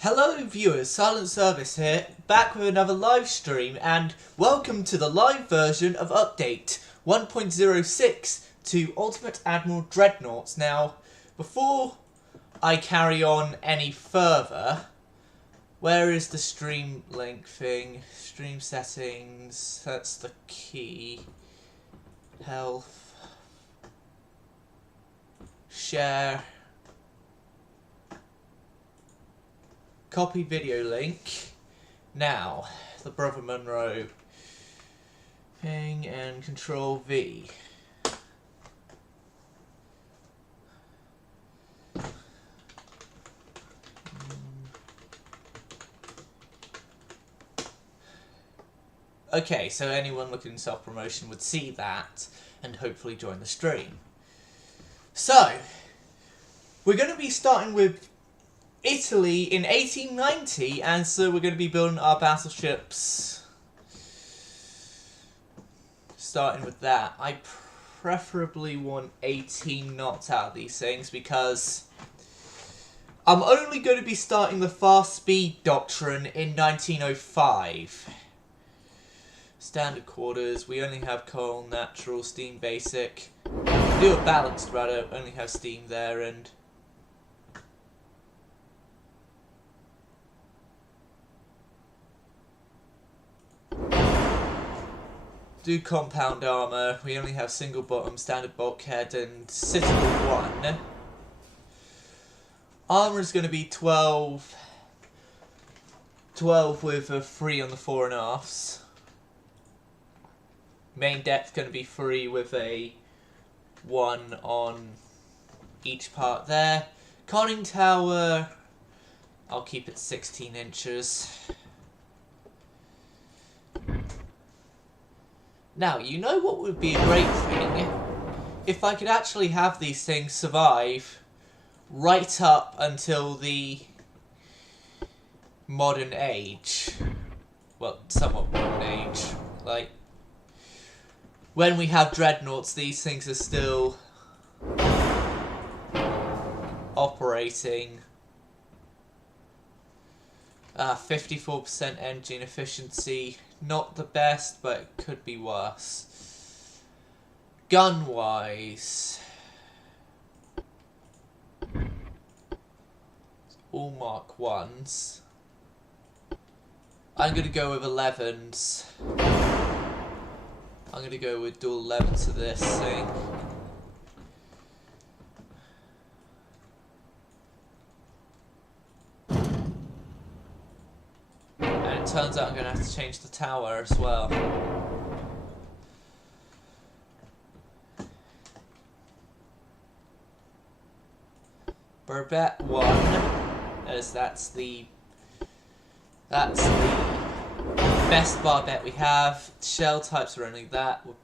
Hello viewers, Silent Service here, back with another live stream, and welcome to the live version of Update 1.06 to Ultimate Admiral Dreadnoughts. Now, before I carry on any further, where is the stream link thing? Stream settings, that's the key. Health. Share. Copy video link. Now, the Brother Monroe thing and Control V. Okay, so anyone looking at self-promotion would see that and hopefully join the stream. So, we're going to be starting with Italy in 1890, and so we're going to be building our battleships, starting with that. I preferably want 18 knots out of these things because I'm only going to be starting the fast speed doctrine in 1905. Standard quarters, we only have coal, natural, steam basic. Do a balanced rudder, only have steam there, and do compound armor. We only have single bottom, standard bulkhead, and citadel 1. Armor is going to be 12 with a 3 on the fore and afters. Main deck's going to be 3 with a 1 on each part there. Conning tower, I'll keep it 16 inches. Now, you know what would be a great thing? If I could actually have these things survive right up until the modern age. Well, somewhat modern age. Like, when we have dreadnoughts, these things are still operating. 54% engine efficiency. Not the best, but it could be worse. Gun-wise, all Mark 1s. I'm going to go with 11s. I'm going to go with dual 11s to this thing. Turns out I'm going to have to change the tower as well. Barbette 1, as that's the best barbette we have. Shell types are only that with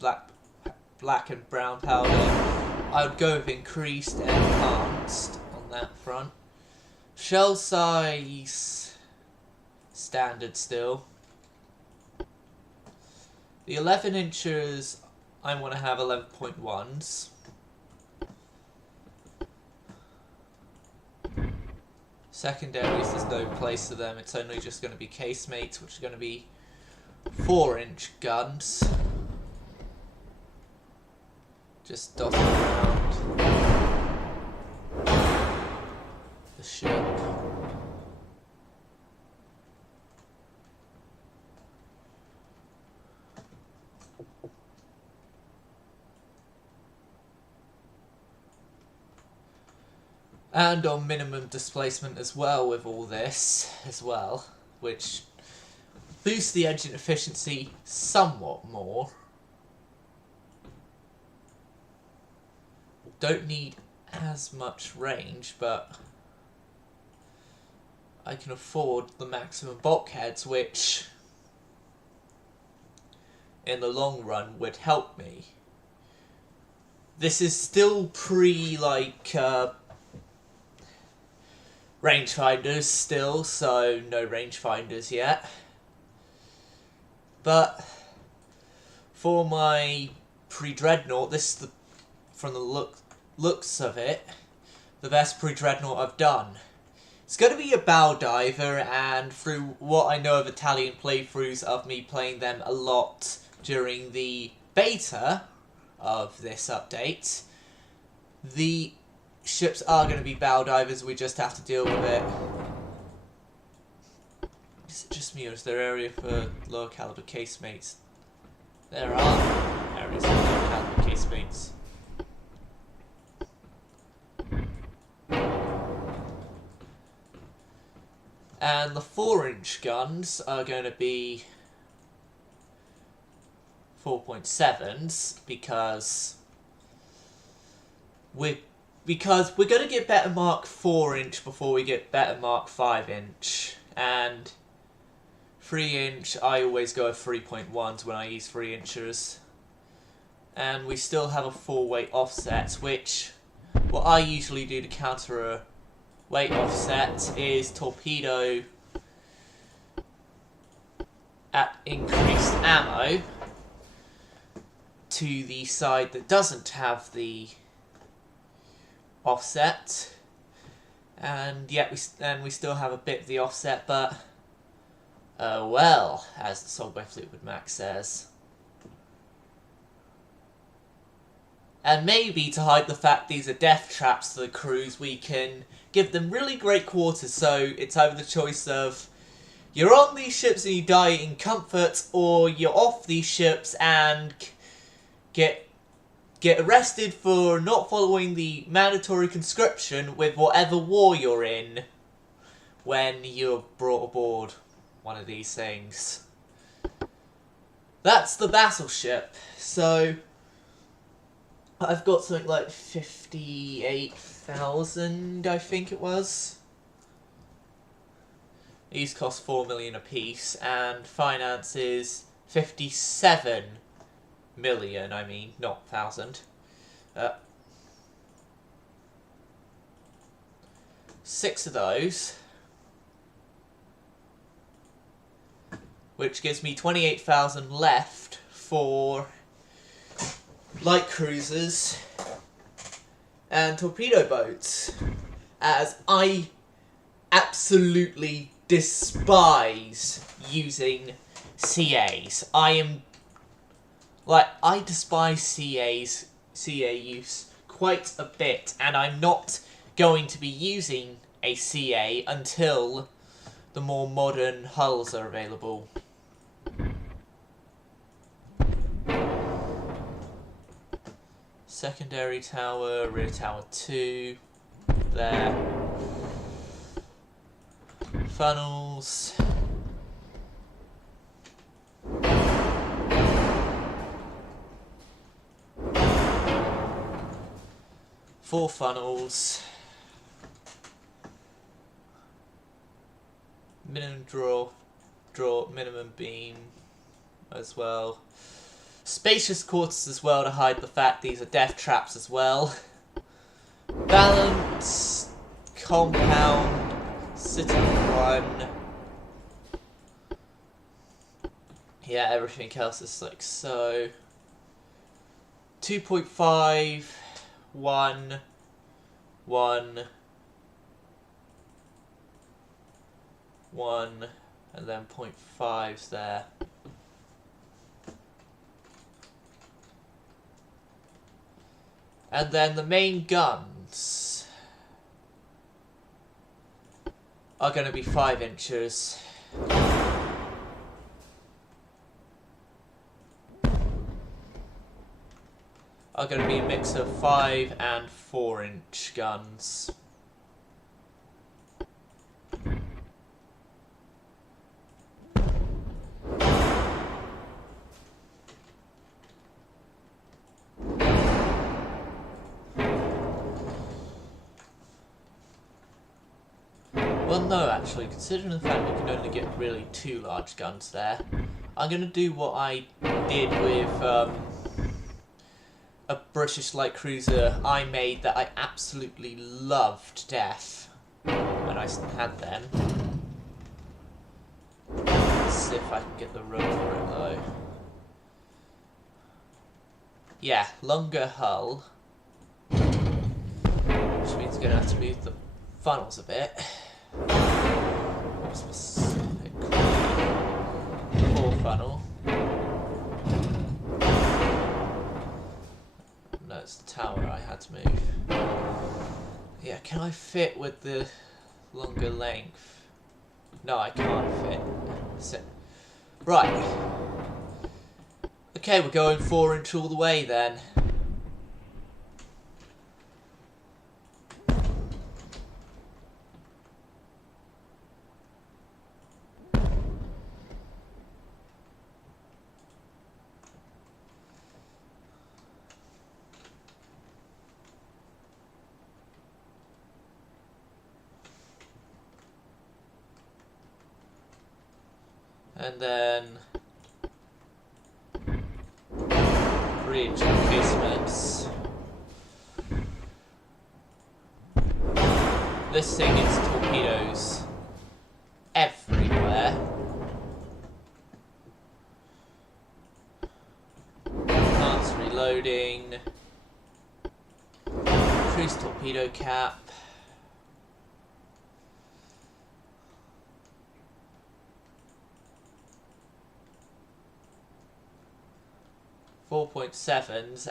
black and brown powder. I would go with increased and enhanced on that front. Shell size standard still. The 11 inches, I want to have 11.1s. Secondaries, there's no place for them. It's only just going to be casemates, which are going to be 4-inch guns. Just dotted around the ship. And on minimum displacement as well with all this as well, which boosts the engine efficiency somewhat more. Don't need as much range, but I can afford the maximum bulkheads, which in the long run would help me. This is still rangefinders still, so no rangefinders yet. But for my pre-dreadnought, this is from the looks of it, the best pre-dreadnought I've done. It's going to be a bow diver, and through what I know of Italian playthroughs of me playing them a lot during the beta of this update, the ships are going to be bow divers. We just have to deal with it. Is it just me, or is there area for lower caliber casemates? There are areas for lower caliber casemates. And the 4-inch guns are going to be 4.7s because we're going to get better Mark 4-inch before we get better Mark 5-inch, and 3-inch I always go with 3.1s when I use 3-inchers. And we still have a 4-weight offset, which what I usually do to counter a weight offset is torpedo at increased ammo to the side that doesn't have the offset, and yet we still have a bit of the offset, but well, as the Sold by Fleetwood Mac says. And maybe to hide the fact these are death traps to the crews, we can give them really great quarters, so it's either the choice of you're on these ships and you die in comfort, or you're off these ships and get arrested for not following the mandatory conscription with whatever war you're in when you're brought aboard one of these things. That's the battleship. So I've got something like 58,000, I think it was. These cost 4 million apiece, and finance is 57 million, I mean, not thousand. 6 of those, which gives me 28,000 left for light cruisers and torpedo boats, as I absolutely despise using CAs. I despise CA use quite a bit, and I'm not going to be using a CA until the more modern hulls are available. Secondary tower, rear tower 2, there. Funnels. Four funnels. Minimum draw, minimum beam as well. Spacious quarters as well to hide the fact these are death traps as well. Balance, compound, sitting 1. Yeah, everything else is like so. 2.5, 1, 1, 1, and then 0.5s there. And then the main guns are going to be 5 inches. Are going to be a mix of 5 and 4-inch guns. Well, no, actually, considering the fact we can only get really 2 large guns there, I'm going to do what I did with a British light cruiser I made that I absolutely loved to death when I had them. Let's see if I can get the room for it though. Yeah, longer hull, which means I'm going to have to move the funnels a bit. Specifically, 4 funnel. No, it's the tower I had to move. Yeah, can I fit with the longer length? No, I can't fit. Right. Okay, we're going 4-inch all the way then. And then 3-inch casements. This thing is torpedoes everywhere. Enhanced reloading. Increased torpedo cap.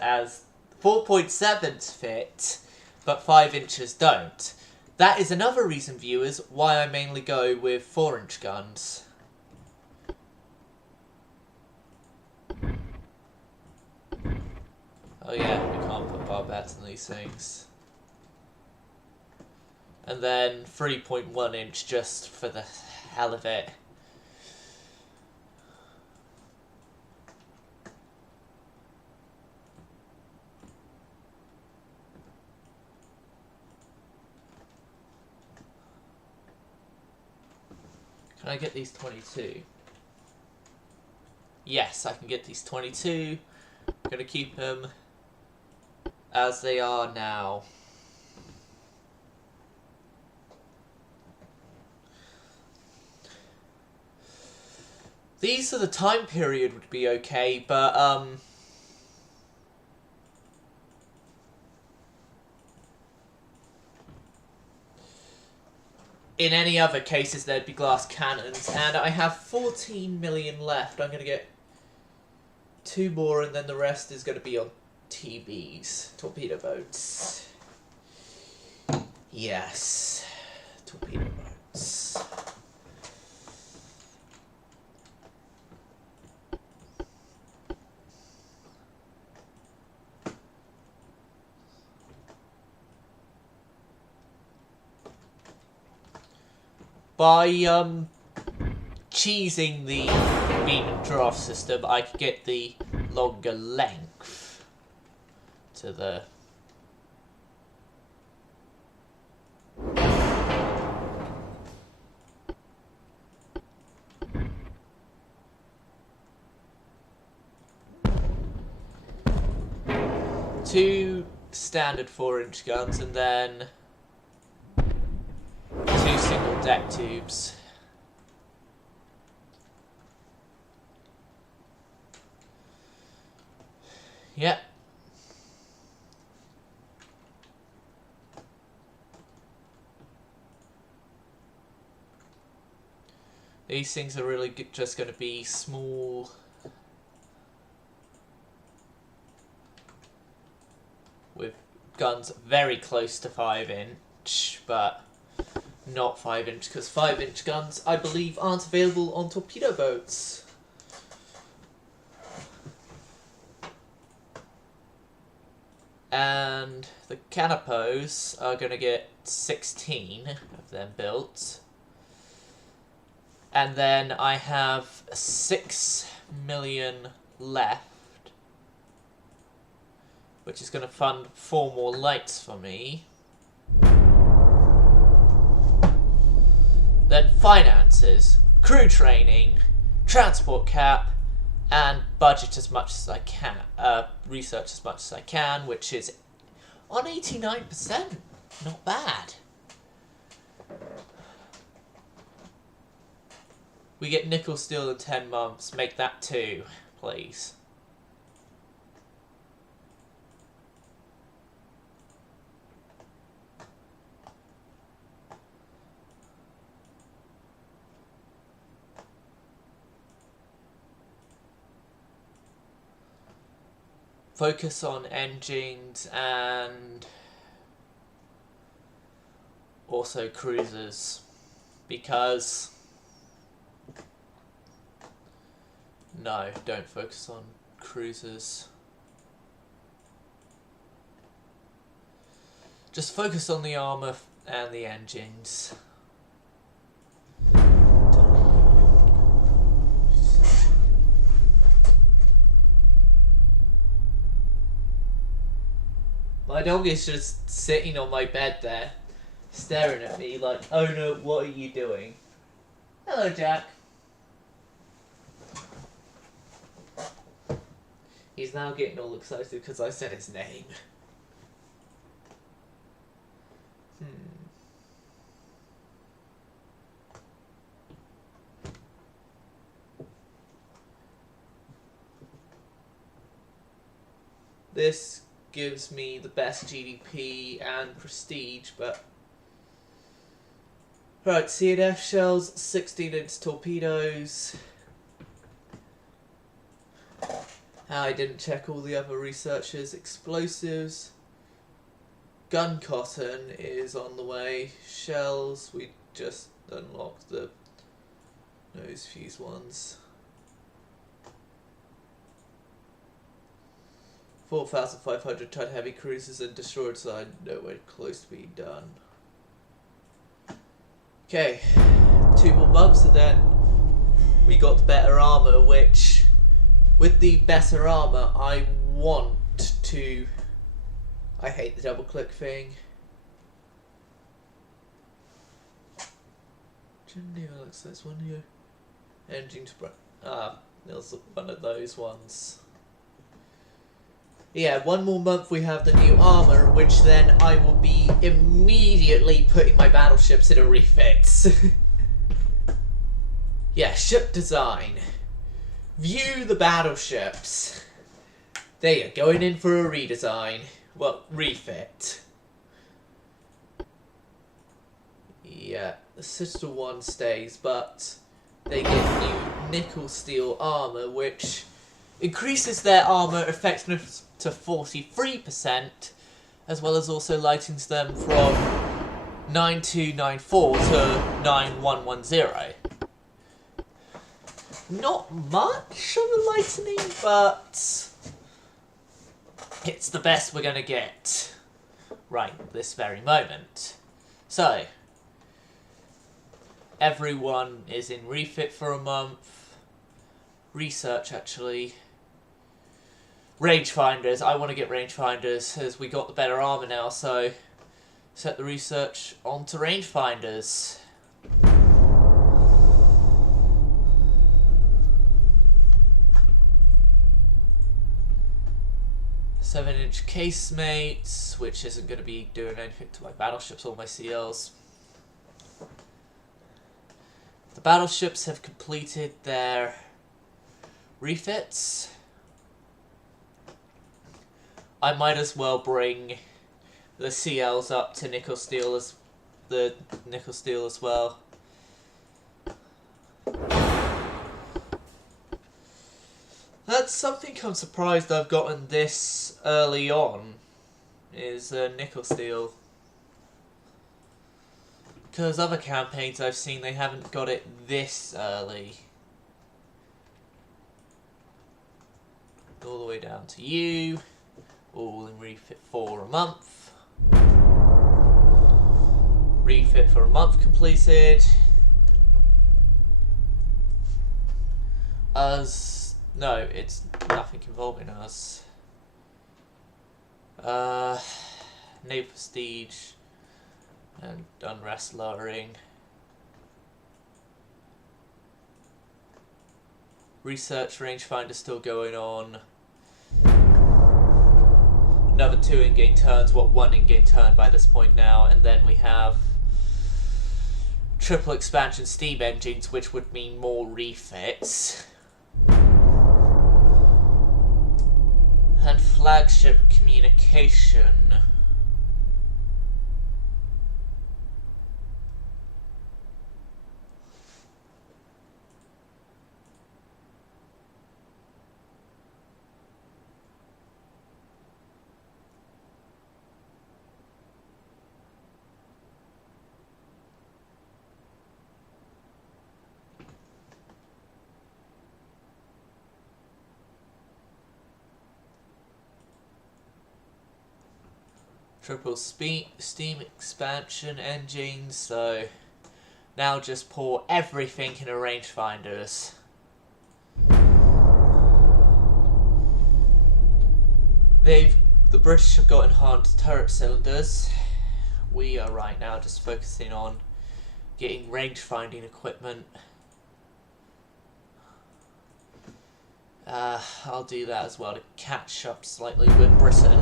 As 4.7s fit, but 5 inches don't. That is another reason, viewers, why I mainly go with 4-inch guns. Oh yeah, we can't put barbettes in these things. And then 3.1 inch just for the hell of it. Can I get these 22? Yes, I can get these 22. I'm gonna keep them as they are now. These are the time period would be okay, but in any other cases, there'd be glass cannons, and I have 14 million left. I'm going to get 2 more, and then the rest is going to be on TBs, torpedo boats. Yes, torpedo boats. By cheesing the beam and draft system, I could get the longer length to the two standard 4-inch guns and then 2 single deck tubes. Yep. These things are really just going to be small. With guns very close to 5-inch, but not 5-inch, because 5-inch guns, I believe, aren't available on torpedo boats. And the canopos are going to get 16 of them built. And then I have 6 million left, which is going to fund 4 more lights for me. Then finances, crew training, transport cap, and budget as much as I can, research as much as I can, which is on 89%. Not bad. We get nickel steel in 10 months. Make that 2, please. focus on engines and also cruisers, because no, don't focus on cruisers. Just focus on the armor and the engines. My dog is just sitting on my bed there, staring at me like, oh no, what are you doing? Hello, Jack. He's now getting all excited because I said his name. This gives me the best GDP and prestige, but... Right, C&F shells, 16-inch torpedoes. I didn't check all the other researchers. Explosives. Gun cotton is on the way. Shells, we just unlocked the nose fuse ones. 4,500 ton heavy cruisers and destroyers are nowhere close to being done. Okay, 2 more months and then we got the better armour, which with the better armour I want to... I hate the double click thing. That's one here. Engine to there's one of those ones. Yeah, 1 more month we have the new armour, which then I will be immediately putting my battleships in a refit. Yeah, ship design. View the battleships. They are going in for a redesign. Well, refit. Yeah, the sister one stays, but they get new nickel steel armour, which increases their armour effectiveness to 43%, as well as also lightens them from 9294 to 9110. Not much of a lightening, but it's the best we're going to get right this very moment. So, everyone is in refit for a month. Research, actually. Rangefinders. I want to get rangefinders as we got the better armour now, so set the research onto rangefinders. Seven-inch casemates, which isn't going to be doing anything to my battleships or my CLs. The battleships have completed their refits. I might as well bring the CLs up to nickel steel as well. That's something I'm surprised I've gotten this early on, is nickel steel. Because other campaigns I've seen, they haven't got it this early. All the way down to you. All in refit for a month. Refit for a month completed. No, it's nothing involving us. Naval prestige and unrest lowering. Research rangefinder still going on. Another 2 in-game turns, 1 in-game turn by this point now, and then we have triple expansion steam engines, which would mean more refits. And flagship communication. Triple steam expansion engines, so now just pour everything in a rangefinders. The British have got enhanced turret cylinders. We are right now just focusing on getting range finding equipment. I'll do that as well to catch up slightly with Britain.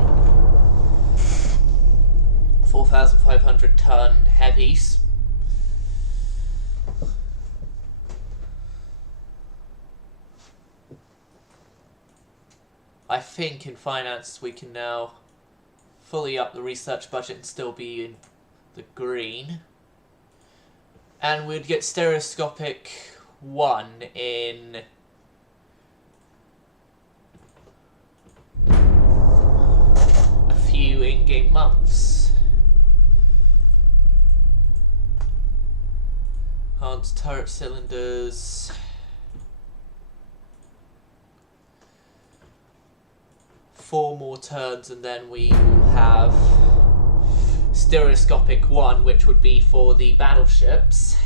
4,500 ton heavies. I think in finance we can now fully up the research budget and still be in the green. And we'd get stereoscopic 1 in a few in-game months. Enhanced turret cylinders. 4 more turns and then we will have stereoscopic 1, which would be for the battleships.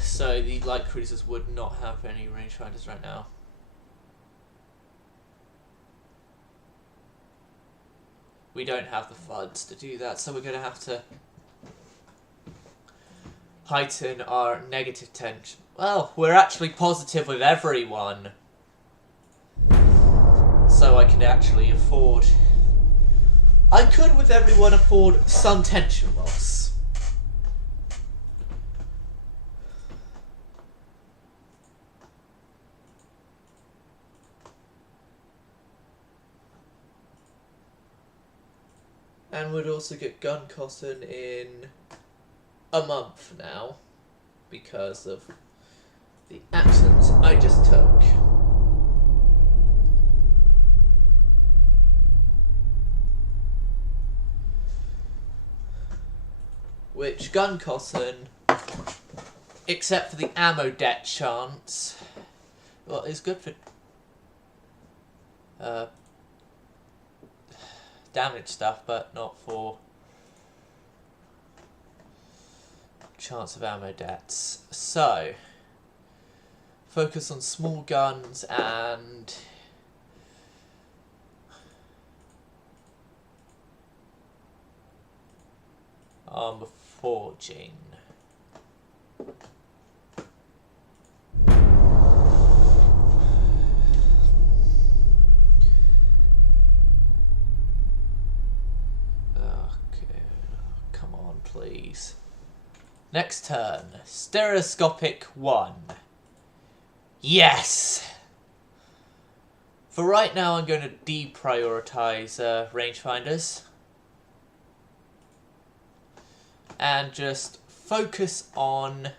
So the light cruisers would not have any rangefinders right now. We don't have the funds to do that, so we're going to have to heighten our negative tension. Well, we're actually positive with everyone. So I can actually afford... I could with everyone afford some tension loss. And we'd also get gun cotton in a month now, because of the actions I just took. Which gun cotton, except for the ammo debt chance, well, is good for damage stuff, but not for chance of ammo debts. So, focus on small guns and armor forging. Okay, come on, please. Next turn, stereoscopic 1. Yes! For right now, I'm going to deprioritize rangefinders. And just focus on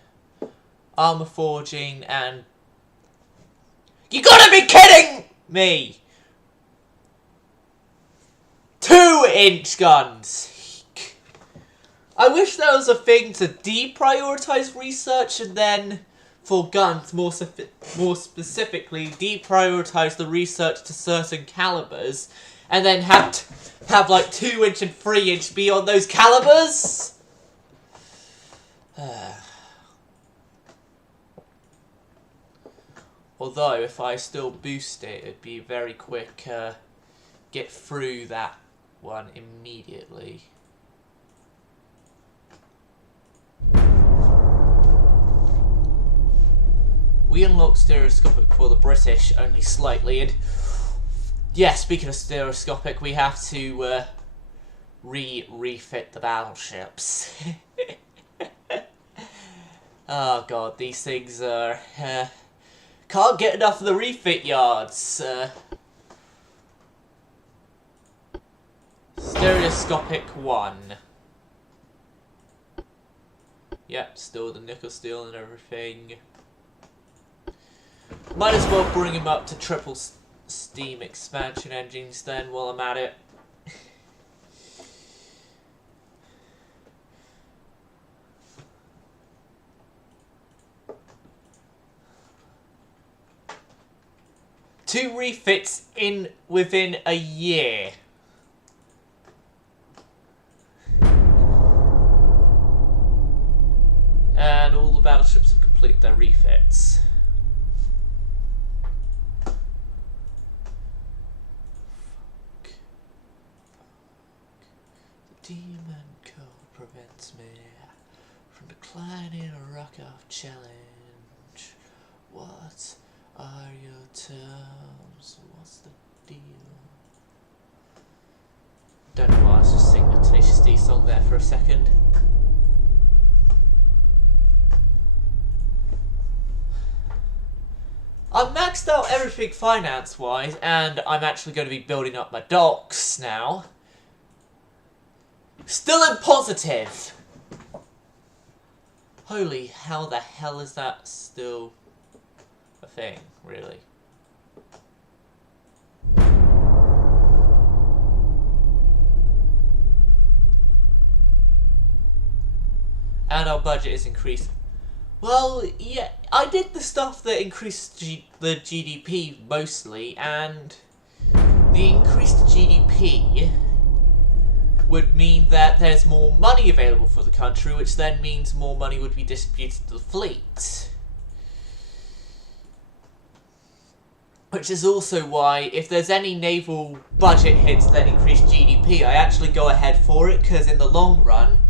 armor forging and... You gotta be kidding me! 2-inch guns! I wish there was a thing to deprioritize research and then, for guns more specifically, deprioritize the research to certain calibers and then have like 2-inch and 3-inch be on those calibers? Although, if I still boost it, it'd be very quick, get through that one immediately. We unlocked stereoscopic for the British only slightly, and yeah, speaking of stereoscopic, we have to refit the battleships. Oh god, these things are... can't get enough of the refit yards. Stereoscopic 1. Yep, still the nickel steel and everything. Might as well bring him up to triple steam expansion engines then while I'm at it. Two refits within a year. And all the battleships have completed their refits. The demon code prevents me from declining a rock-off challenge. What are your terms? What's the deal? Don't know why I was just singing a Tenacious D song there for a second. I've maxed out everything finance-wise, and I'm actually going to be building up my docks now. Still in positive! Holy, how the hell is that still a thing, really? And our budget is increased. Well, yeah, I did the stuff that increased the GDP mostly, and the increased GDP would mean that there's more money available for the country, which then means more money would be distributed to the fleet. Which is also why, if there's any naval budget hits that increase GDP, I actually go ahead for it, because in the long run,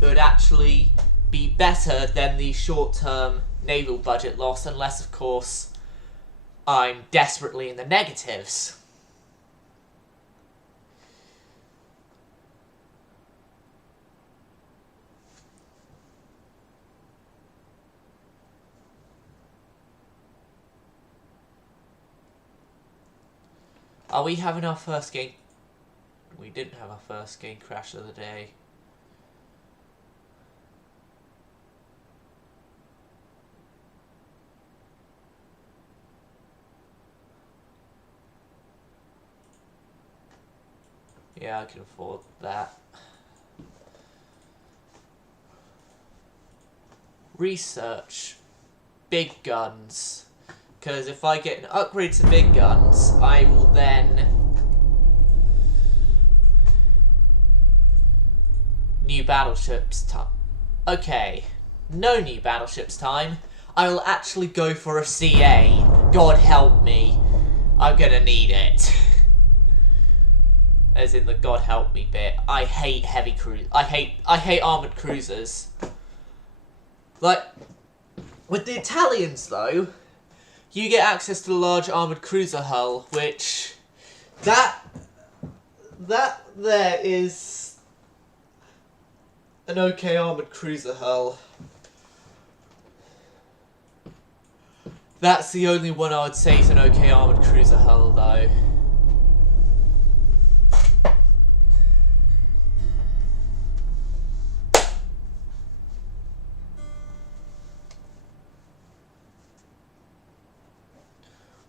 it would actually be better than the short-term naval budget loss, unless, of course, I'm desperately in the negatives. Are we having our first game? We didn't have our first game crash of the day. Yeah, I can afford that. Research. Big guns. Because if I get an upgrade to big guns, I will then... New battleships time. Okay. No new battleships time. I will actually go for a CA. God help me. I'm gonna need it. As in the God help me bit. I hate heavy cruise. I hate armoured cruisers. Like, with the Italians though, you get access to the large armoured cruiser hull, which that there is an okay armoured cruiser hull. That's the only one I would say is an okay armoured cruiser hull though.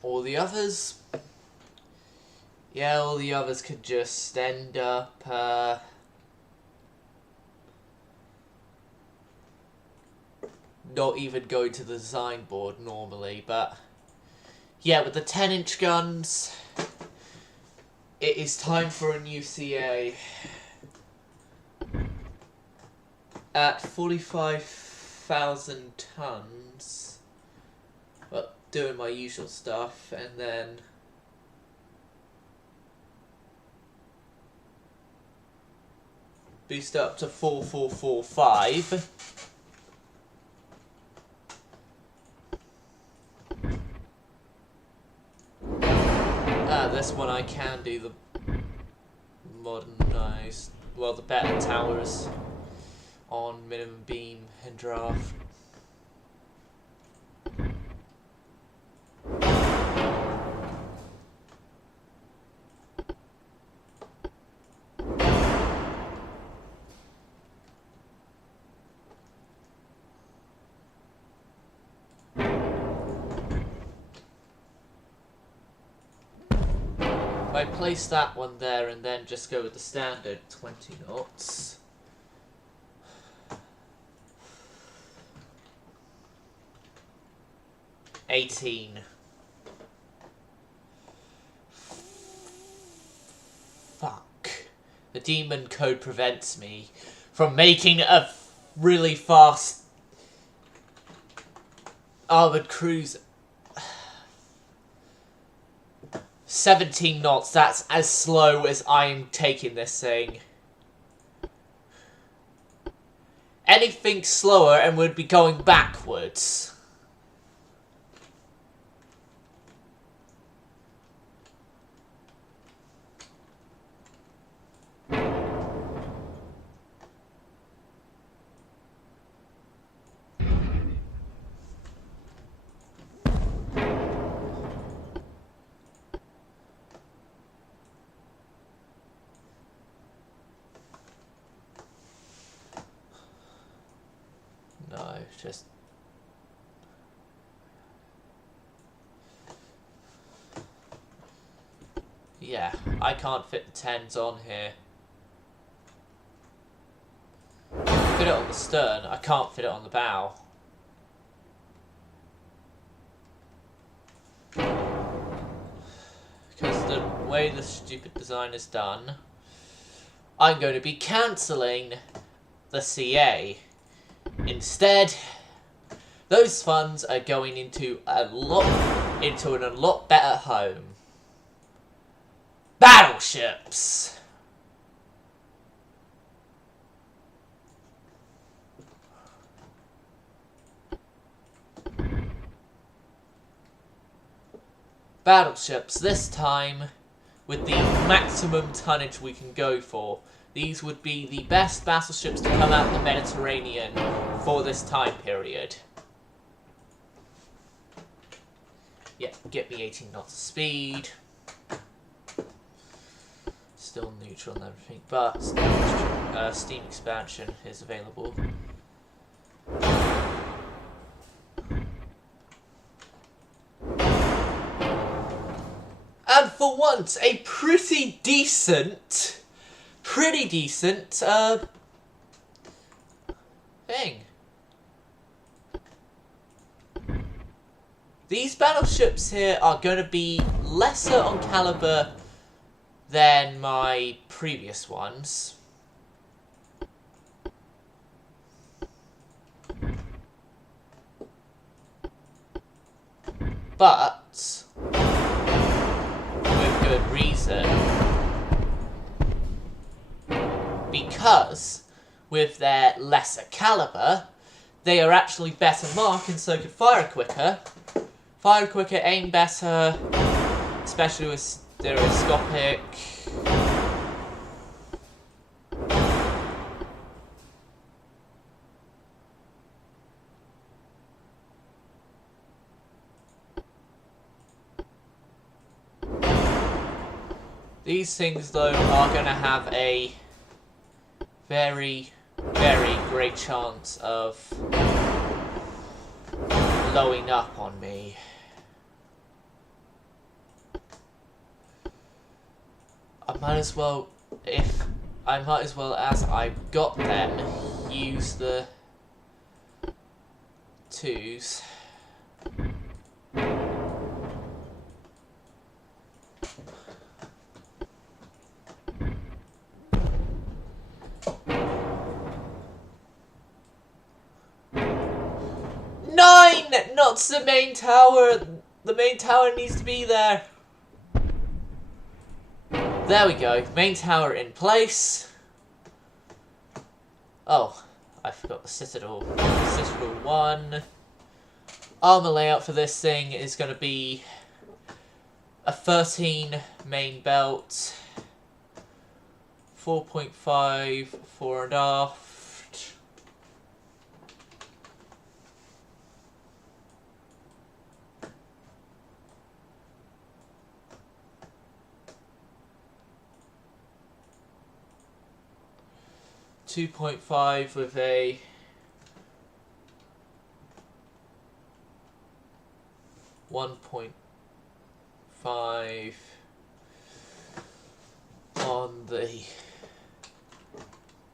All the others, yeah, all the others could just end up, not even going to the design board normally, but yeah, with the 10-inch guns, it is time for a new CA. At 45,000 tons. Well, doing my usual stuff, and then boost up to 4445. This one I can do the modernized, well, the better towers on minimum beam and draft. If I place that one there and then just go with the standard 20 knots. $18. Fuck. The demon code prevents me from making a really fast armoured cruiser. 17 knots, that's as slow as I'm taking this thing. Anything slower and we'd be going backwards. No, just... Yeah, I can't fit the 10s on here. Fit it on the stern, I can't fit it on the bow. Because the way the stupid design is done, I'm going to be cancelling the CA. Instead, those funds are going into a lot better home. Battleships! Battleships, this time with the maximum tonnage we can go for. These would be the best battleships to come out of the Mediterranean for this time period. Yeah, get me 18 knots of speed. Still neutral and everything, but steam expansion is available. And for once, a pretty decent thing. These battleships here are going to be lesser on caliber than my previous ones. But with good reason. Because with their lesser caliber, they are actually better marked and so can fire quicker. Fire quicker, aim better, especially with stereoscopic. These things, though, are going to have a very, very great chance of blowing up on me. I might as well, as I've got them, use the 2s. Not the main tower. The main tower needs to be there. There we go. Main tower in place. Oh, I forgot the Citadel. Citadel 1. Armor layout for this thing is going to be a 13 main belt, 4.5 fore and aft. .5 with a 1.5 on the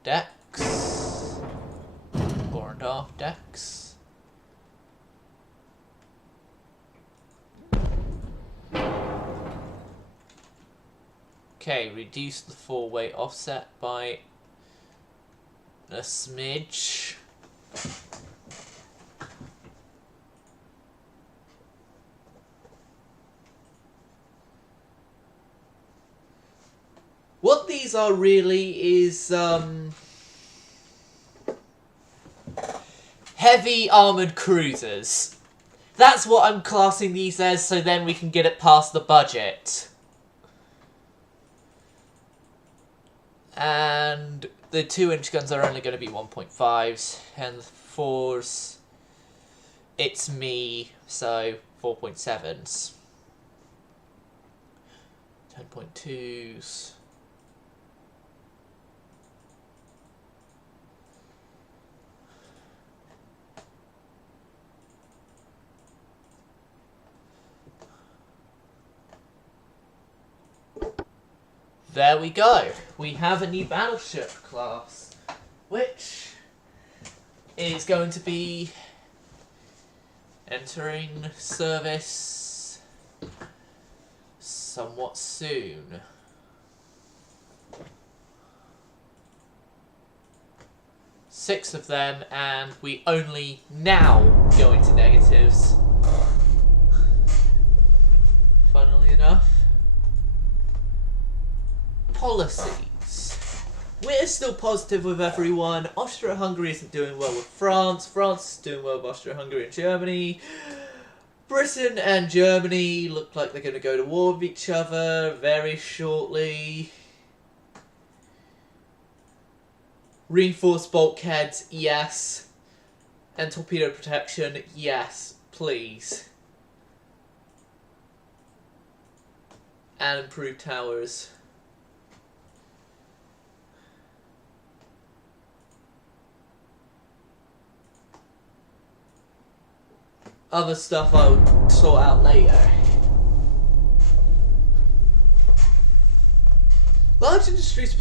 decks, fore and aft decks. Okay, reduce the full weight offset by a smidge. these are really is heavy armoured cruisers. That's what I'm classing these as, so then we can get it past the budget. And the 2-inch guns are only going to be 1.5s, and the 4s, it's me, so 4.7s. 10.2s. There we go. We have a new battleship class, which is going to be entering service somewhat soon. Six of them, and we only now go into negatives. Funnily enough. Policies. We're still positive with everyone. Austria-Hungary isn't doing well with France. France is doing well with Austria-Hungary and Germany. Britain and Germany look like they're going to go to war with each other very shortly. Reinforced bulkheads, yes. And torpedo protection, yes, please. And improved towers. Other stuff I'll sort out later. Large industries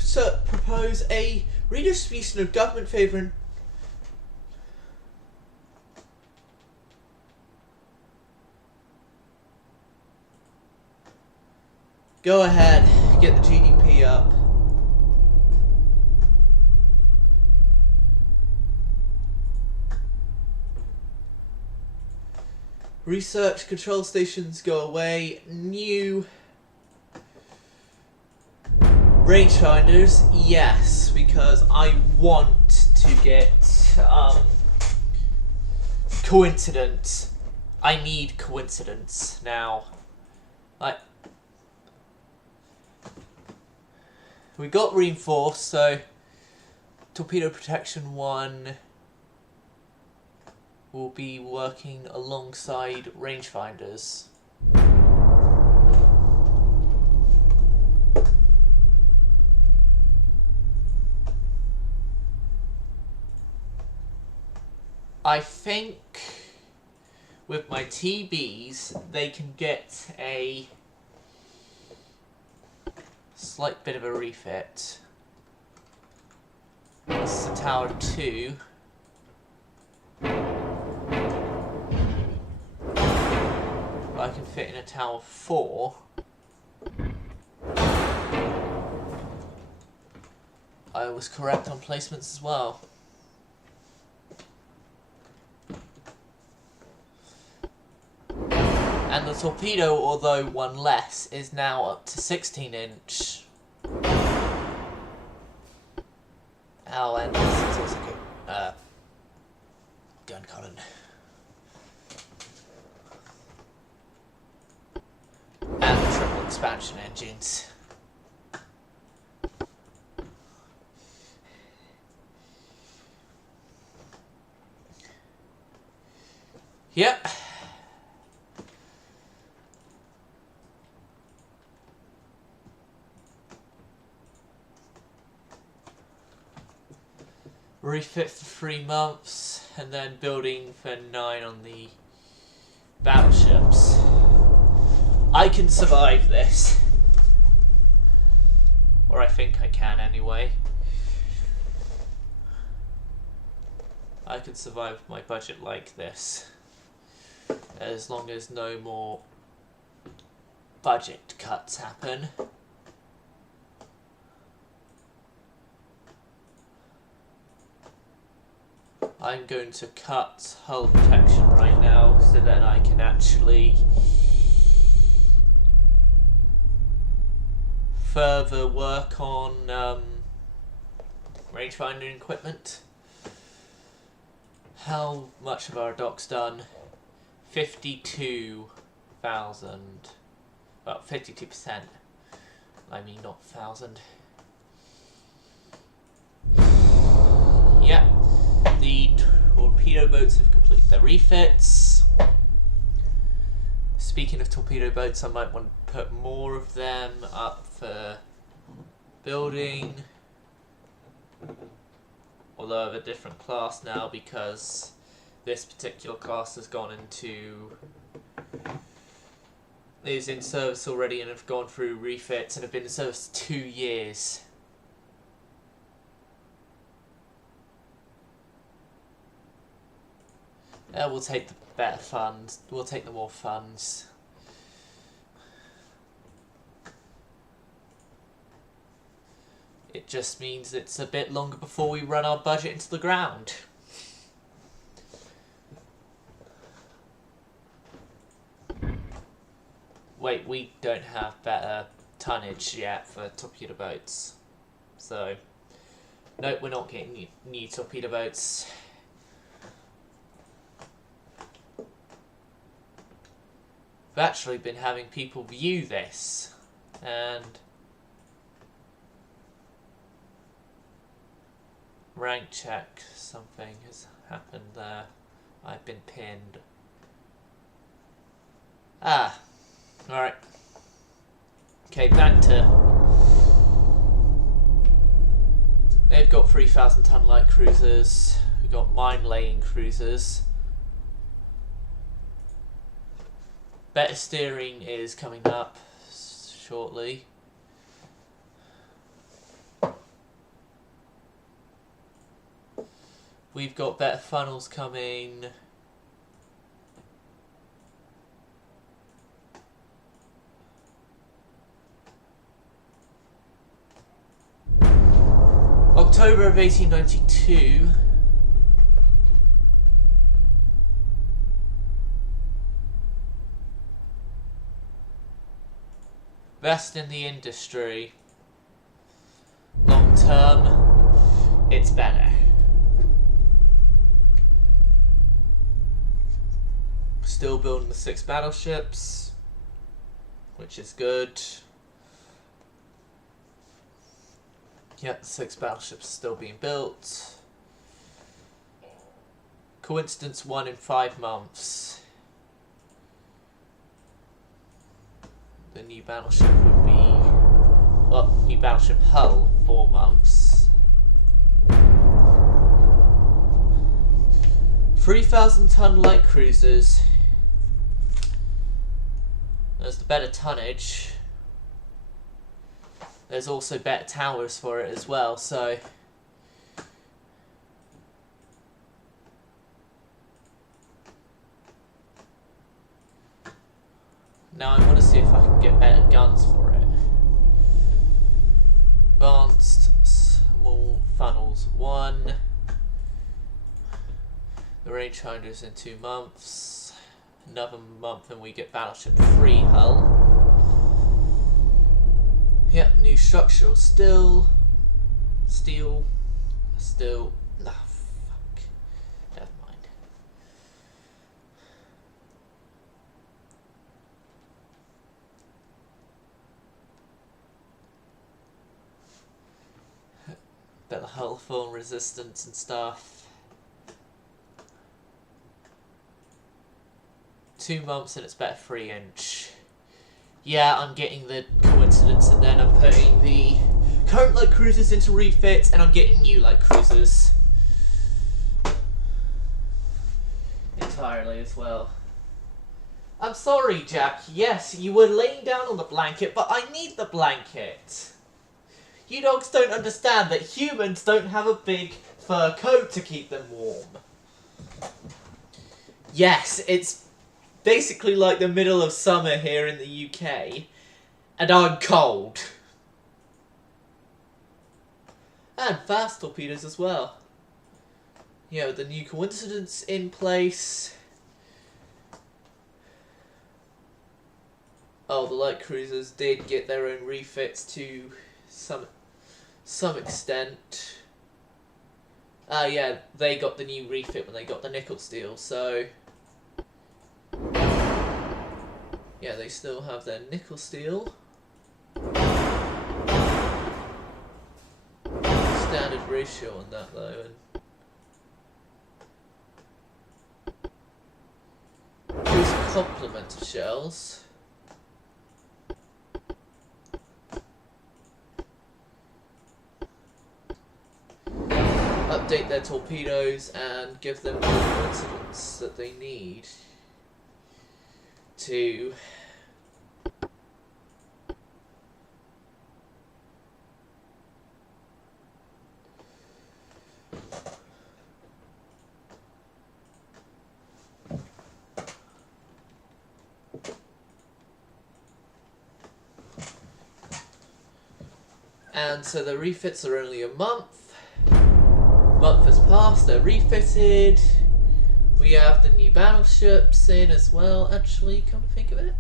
propose a redistribution of government favouring. Go ahead, get the GDP up. Research control stations go away. New rangefinders, yes, because I want to get coincidence. I need coincidence now. Like, we got reinforced, so torpedo protection 1 will be working alongside rangefinders. I think with my TBs they can get a slight bit of a refit. This is the Tower 2. I can fit in a Tower 4. I was correct on placements as well. And the torpedo, although one less, is now up to 16-inch. Oh, and this is also good. Gun cannon. And the triple expansion engines. Yep. Refit for 3 months, and then building for 9 on the battleships. I can survive this. Or I think I can anyway. I can survive my budget like this. As long as no more budget cuts happen. I'm going to cut hull protection right now so that I can actually further work on rangefinder equipment. How much of our dock's done? 52,000. Well, 52%. I mean, not 1,000. Yep. The torpedo boats have completed their refits. Speaking of torpedo boats, I might want to put more of them up for building. Although I have a different class now because this particular class has gone into... is in service already and have gone through refits and have been in service 2 years. We'll take the better funds. We'll take the more funds. It just means it's a bit longer before we run our budget into the ground. Wait, we don't have better tonnage yet for torpedo boats. So, nope, we're not getting new torpedo boats. I've actually been having people view this, and rank check, something has happened there. I've been pinned. Ah, alright. Okay, back to... They've got 3,000 ton light cruisers, we've got mine laying cruisers. Better steering is coming up shortly. We've got better funnels coming. October of 1892. Best in the industry. Long term, it's better. Still building the 6 battleships, which is good. Yep, the 6 battleships are still being built. Coincidence 1 in 5 months. The new battleship would be... well, new battleship hull, 4 months. 3,000 ton light cruisers. There's the better tonnage. There's also better towers for it as well, so... Now I want to see if I can get better guns for it. Advanced small funnels 1. The rangefinder's in 2 months. Another month and we get battleship 3 hull. Yep, new structural steel. Nah, fuck. Never mind. Better hull foam resistance and stuff. 2 months and it's better 3-inch. Yeah, I'm getting the coincidence and then I'm putting the current light cruisers into refits and I'm getting new light cruisers. Entirely as well. I'm sorry, Jack. Yes, you were laying down on the blanket, but I need the blanket. You dogs don't understand that humans don't have a big fur coat to keep them warm. Yes, it's basically like the middle of summer here in the UK, and I'm cold. And fast torpedoes as well. Yeah, with the new coincidence in place. Oh, the light cruisers did get their own refits to some extent. Yeah, they got the new refit when they got the nickel steel, so yeah, they still have their nickel steel. Standard ratio on that though, and here's a complement of shells. Update their torpedoes and give them the coincidence that they need to and so the refits are only a month. Month has passed, they're refitted. We have the new battleships in as well, actually, come to think of it.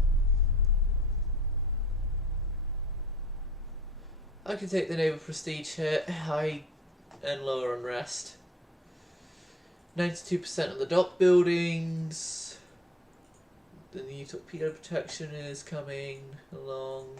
I can take the naval prestige here, high and lower unrest. 92% of the dock buildings. The new torpedo protection is coming along.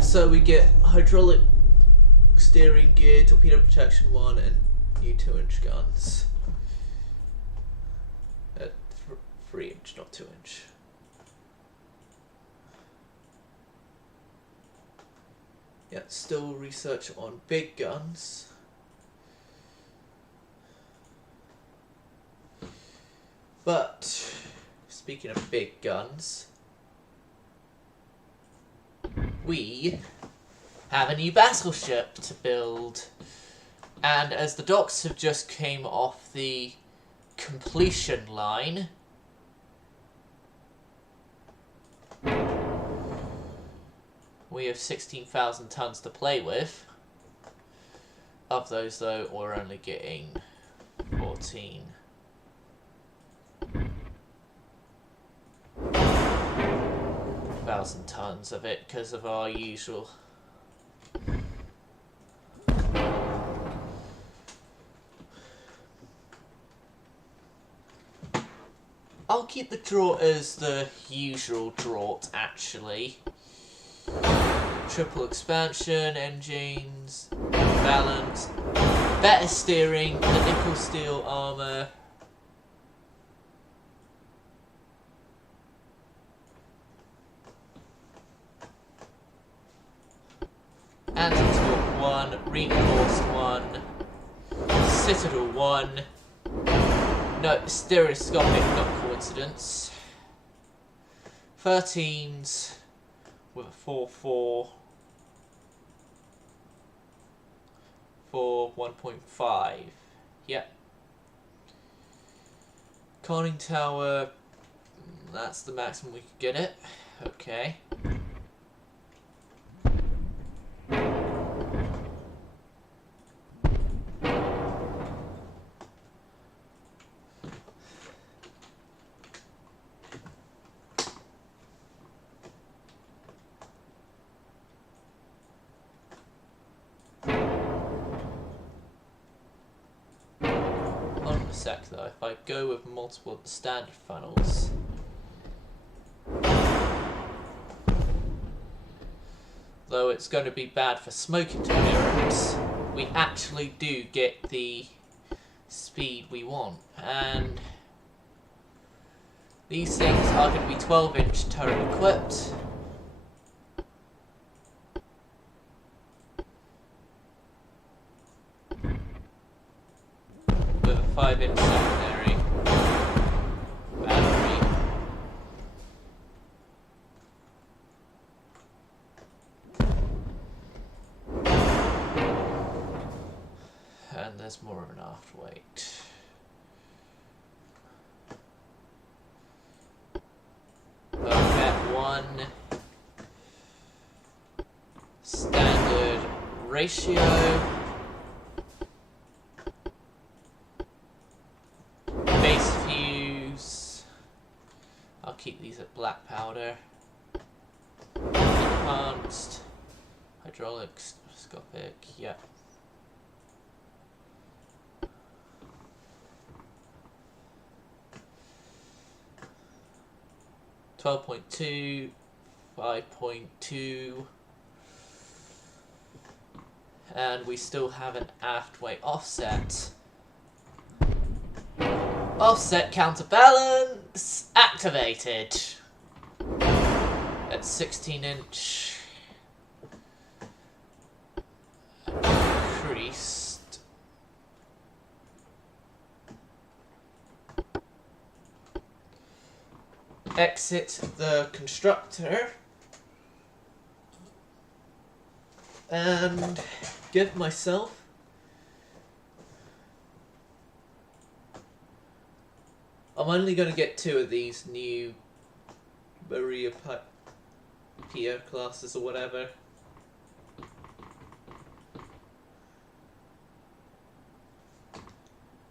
So we get hydraulic steering gear, torpedo protection 1, and new 2-inch guns. 3-inch, not 2-inch. Yeah, still research on big guns. But speaking of big guns, we have a new battleship to build, and as the docks have just came off the completion line, we have 16,000 tons to play with. Of those though, we're only getting 14. Thousand tons of it because of our usual I'll keep the draught as the usual draught actually. Triple expansion, engines, balance, better steering, the nickel steel armour. Anti-torque 1, reinforced 1, citadel 1, no, stereoscopic, not coincidence, 13s with a 4-4 for 1.5, yep. Conning tower, that's the maximum we could get it, okay. Sec though, if I go with multiple standard funnels, though it's going to be bad for smoke interference, we actually do get the speed we want, and these things are going to be 12-inch turret equipped. 5-inch secondary battery. And there's more of an aft weight. That one standard ratio. Base fuse. I'll keep these at black powder. Enhanced. Hydraulic, scopic, yep. .2, 5.2, and we still have an aft weight offset. Offset counterbalance activated at 16-inch. Increased. Exit the constructor and give myself I'm only going to get 2 of these new Maria Pia classes or whatever.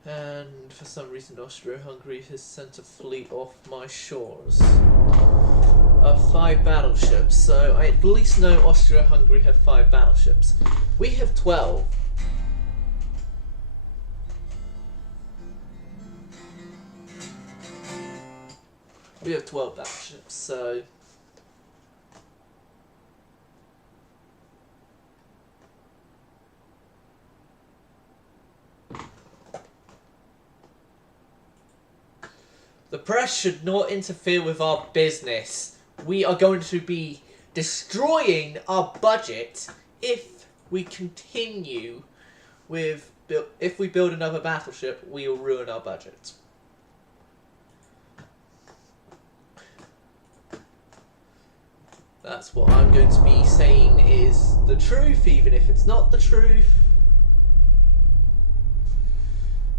And for some reason Austria-Hungary has sent a fleet off my shores of 5 battleships, so I at least know Austria-Hungary have 5 battleships. We have 12. We have 12 battleships, so... The press should not interfere with our business. We are going to be destroying our budget if we continue with... If we build another battleship, we will ruin our budget. That's what I'm going to be saying is the truth, even if it's not the truth.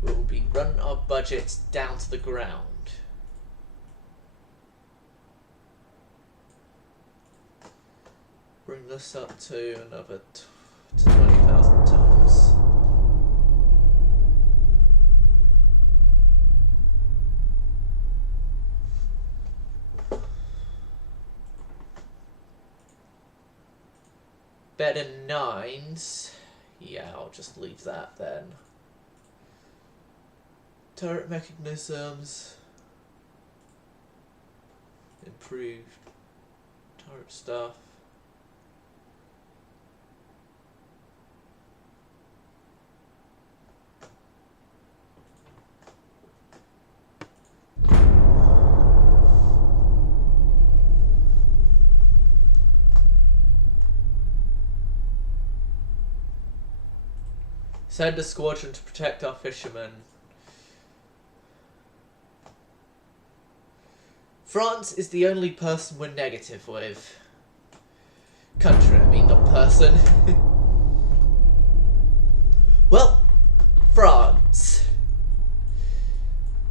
We'll be running our budget down to the ground. Bring this up to another to 20,000 tons. Better 9s. Yeah, I'll just leave that then. Turret mechanisms. Improved turret stuff. Send a squadron to protect our fishermen. France is the only person we're negative with. Country, I mean, not person. Well, France.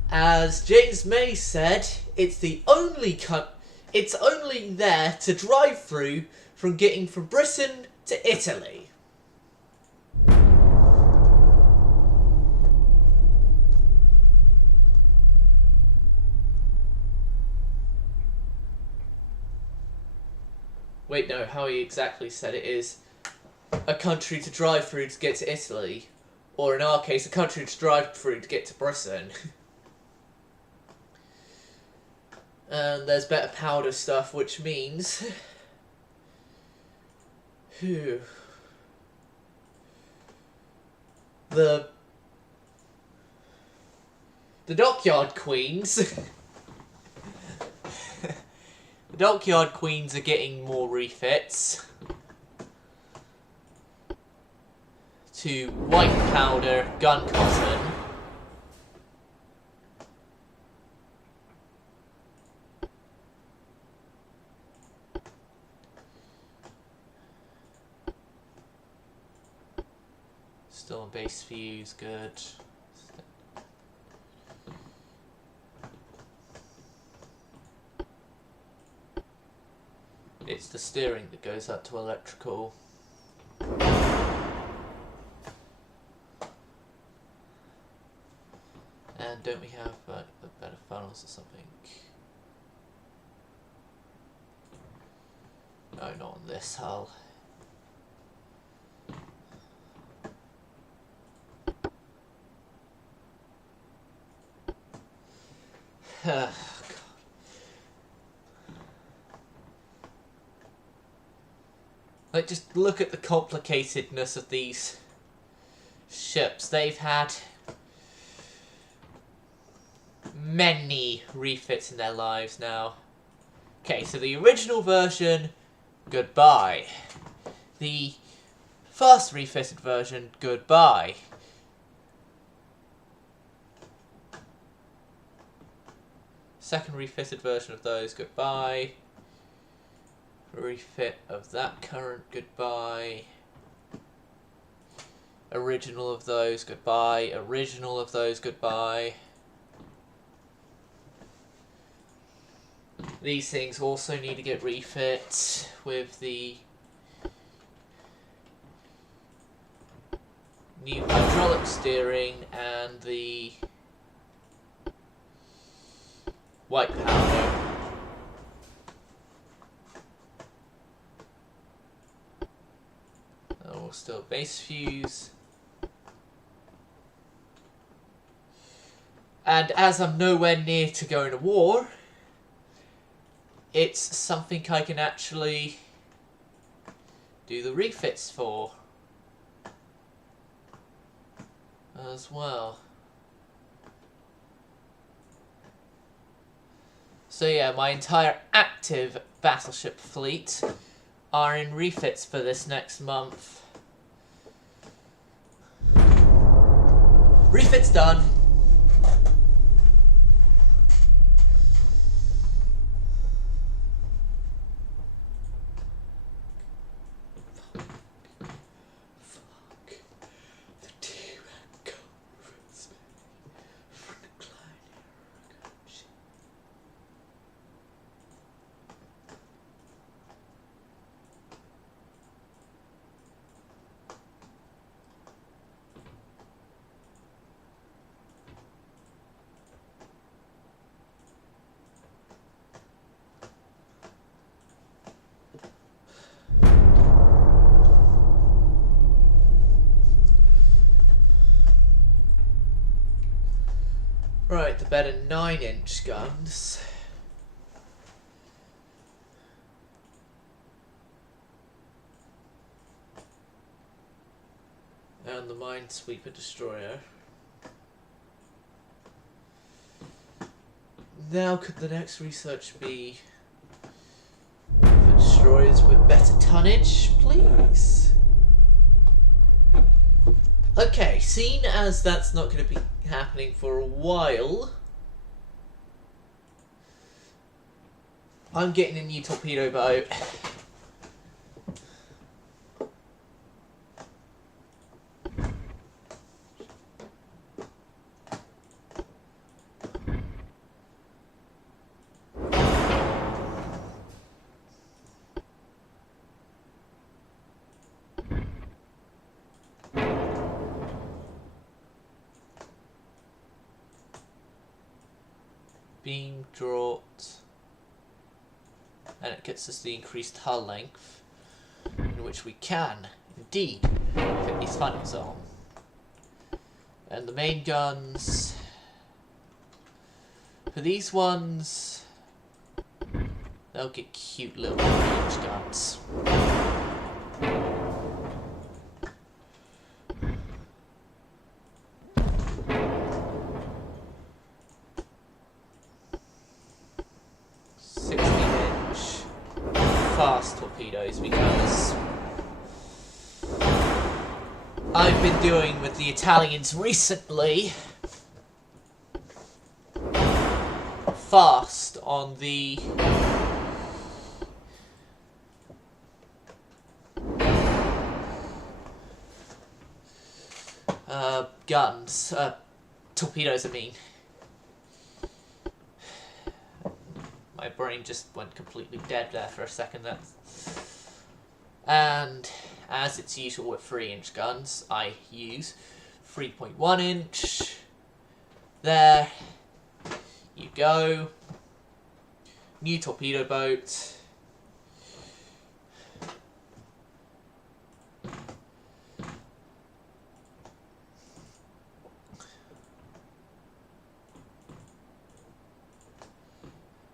As James May said, it's only there to drive through from getting from Britain to Italy. Wait, no, how he exactly said it is a country to drive through to get to Italy, or in our case, a country to drive through to get to Britain. And there's better powder stuff, which means... The dockyard queens... The dockyard queens are getting more refits to white powder gun cotton. Still on base fuse, good. It's the steering that goes up to electrical. And don't we have the better funnels or something? No, not on this hull. Like, just look at the complicatedness of these ships. They've had many refits in their lives now. Okay, so the original version, goodbye. The first refitted version, goodbye. Second refitted version of those, goodbye. Refit of that current, goodbye. Original of those, goodbye. Original of those, goodbye. These things also need to get refit with the new hydraulic steering and the white powder. Oh, still base fuse. And as I'm nowhere near to going to war, it's something I can actually do the refits for as well. So yeah, my entire active battleship fleet are in refits for this next month. Refits done. Right, the better 9-inch guns. And the Minesweeper Destroyer. Now could the next research be for destroyers with better tonnage, please? Okay, seeing as that's not going to be happening for a while, I'm getting a new torpedo boat. Beam draught, and it gets us the increased hull length, in which we can indeed fit these funnels on. And the main guns, for these ones, they'll get cute little range guns. Fast torpedoes, because I've been doing with the Italians recently fast on the guns. Torpedoes, I mean. My brain just went completely dead there for a second then. And as it's usual with 3-inch guns, I use 3.1 inch. There you go. New torpedo boat.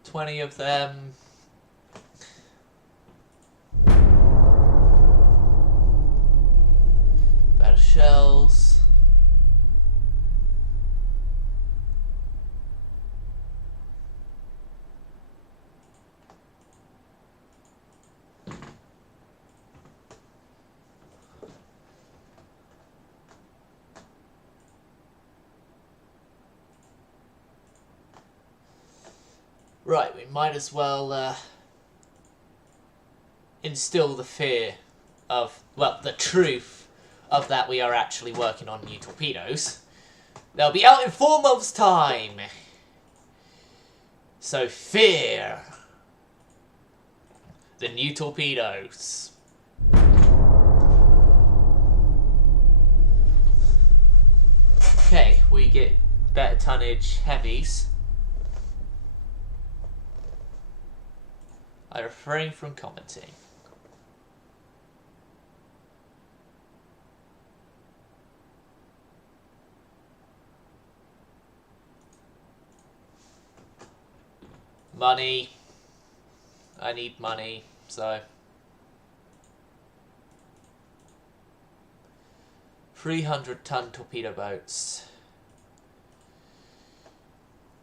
Twenty of them. Better shells. Right, we might as well instill the fear of, well, the truth of that we are actually working on new torpedoes. They'll be out in 4 months' time. So fear the new torpedoes. Okay, we get better tonnage heavies. I refrain from commenting. Money. I need money, so 300-ton torpedo boats.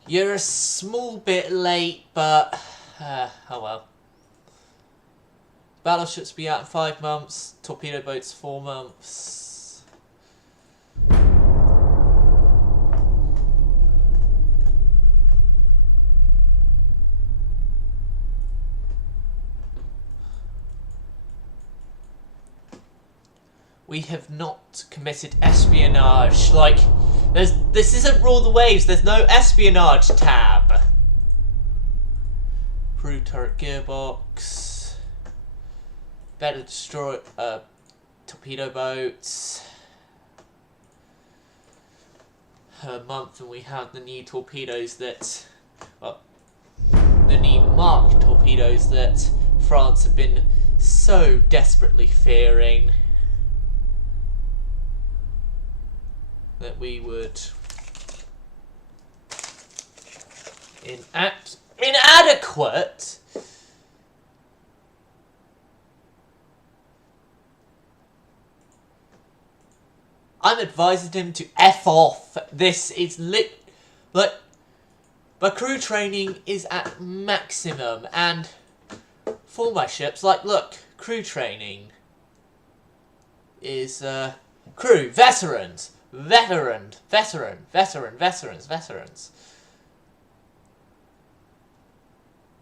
You're a small bit late, but oh well. Battleships be out in 5 months, torpedo boats 4 months. We have not committed espionage. Like, this isn't Rule the Waves, there's no espionage tab. Crew turret gearbox. Better destroy torpedo boats. A month, and we have the new torpedoes that, well, the new Mark torpedoes that France have been so desperately fearing that we would inadequate. I'm advising him to F off. This is like, my crew training is at maximum, and for my ships, like, look, crew training is, crew, veterans, veterans.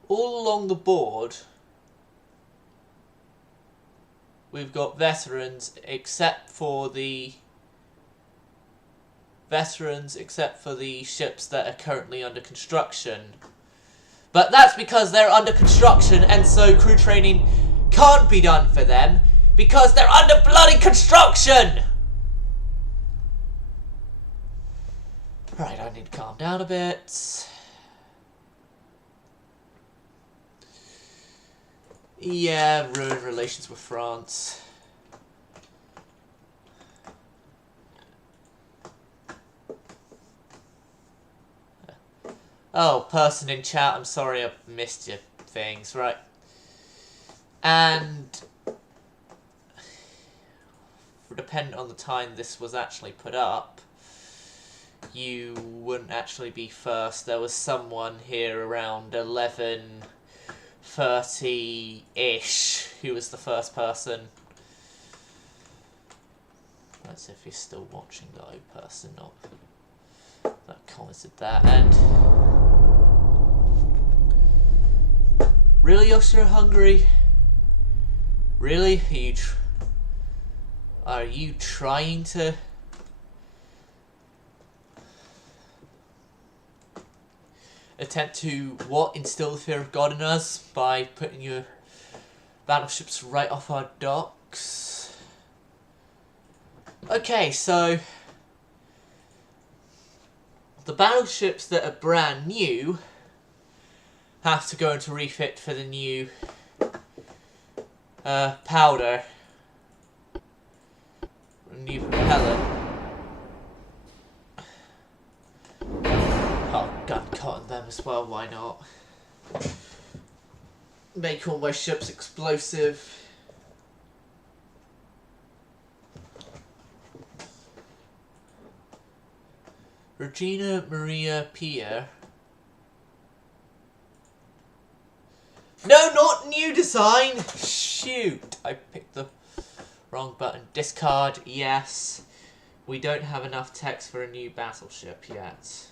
All along the board, we've got veterans except for the ships that are currently under construction. But that's because they're under construction, and so crew training can't be done for them because they're under bloody construction! Right, I need to calm down a bit. Yeah, ruin relations with France. Oh, person in chat, I'm sorry I missed your things, right. And depending on the time this was actually put up, you wouldn't actually be first. There was someone here around 11:30-ish who was the first person. Let's see if you're still watching, though, person not that commented that. And really, Austria-Hungary? Really? Are you trying to attempt to, what, instill the fear of God in us by putting your battleships right off our docks. Okay, so the battleships that are brand new have to go into refit for the new powder, new propellant. Oh, gun cotton them as well, why not? Make all my ships explosive. Regina Maria Pia. No, not new design! Shoot! I picked the wrong button. Discard, yes. We don't have enough text for a new battleship yet.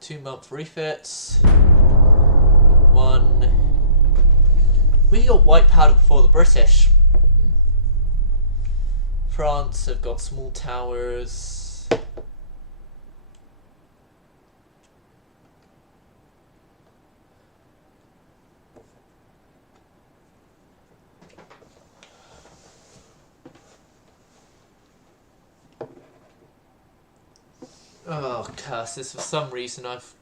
Two-month refits. One. We got white powder before the British. France have got small towers. Oh, curses. For some reason I've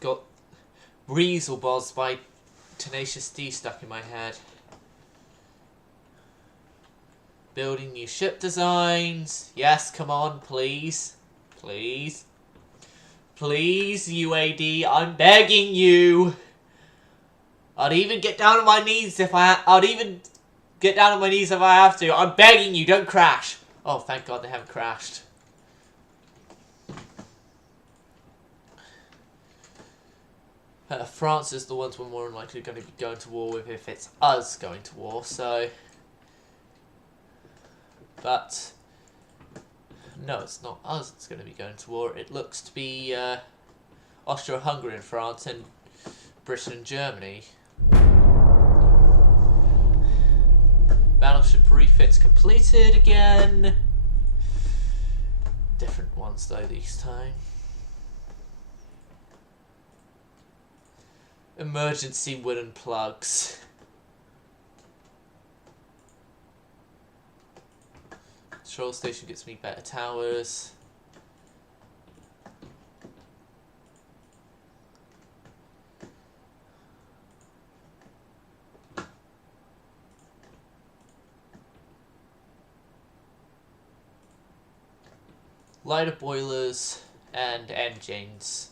got Weaselboz by Tenacious D stuck in my head. Building new ship designs. Yes, come on, please. Please. Please, UAD, I'm begging you. I'd even get down on my knees if I have to. I'm begging you, don't crash. Oh, thank God they haven't crashed. France is the ones we're more likely going to be going to war with if it's us going to war, so... But... No, it's not us that's going to be going to war. It looks to be Austria-Hungary and France and Britain and Germany. Battleship refits completed again. Different ones though this time. Emergency wooden plugs. Control station gets me better towers. Lighter boilers and engines.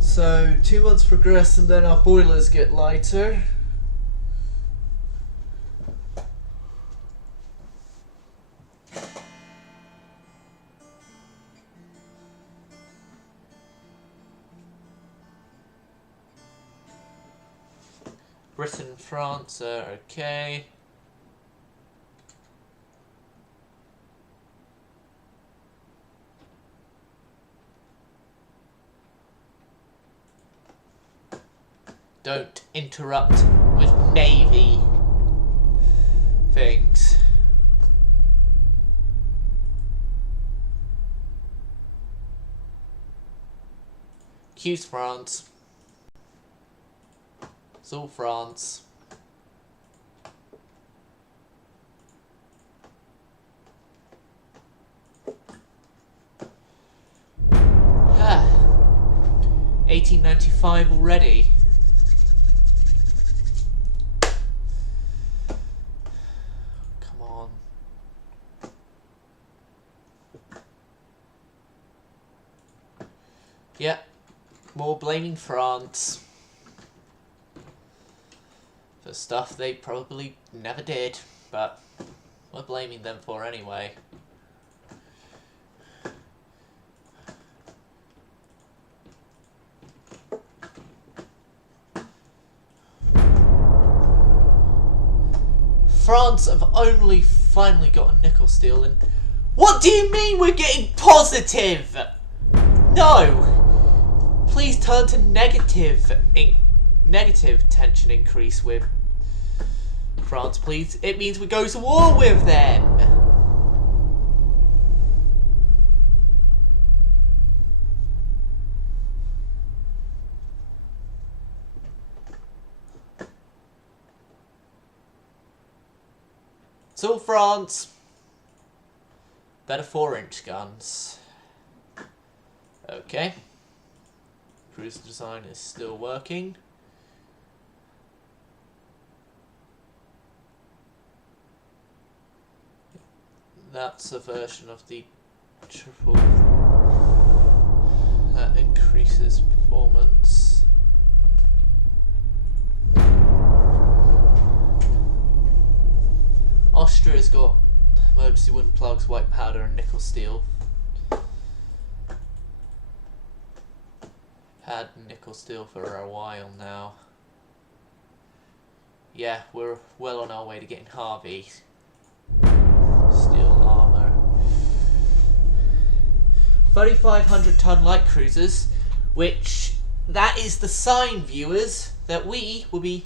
So 2 months progress and then our boilers get lighter. Britain and France are okay. Don't interrupt with navy things. Accuse France. It's all France. Ah. 1895 already. Yep, more blaming France for stuff they probably never did, but we're blaming them for anyway. France have only finally got a nickel steel, and what do you mean we're getting positive? No! Please turn to negative tension increase with France, please. It means we go to war with them. So France, better 4-inch guns. Okay. Cruiser design is still working. That's a version of the triple that increases performance. Austria's got emergency wooden plugs, white powder and nickel steel. Had nickel steel for a while now. Yeah, we're well on our way to getting Harvey steel armour. 3,500 ton light cruisers, which that is the sign, viewers, that we will be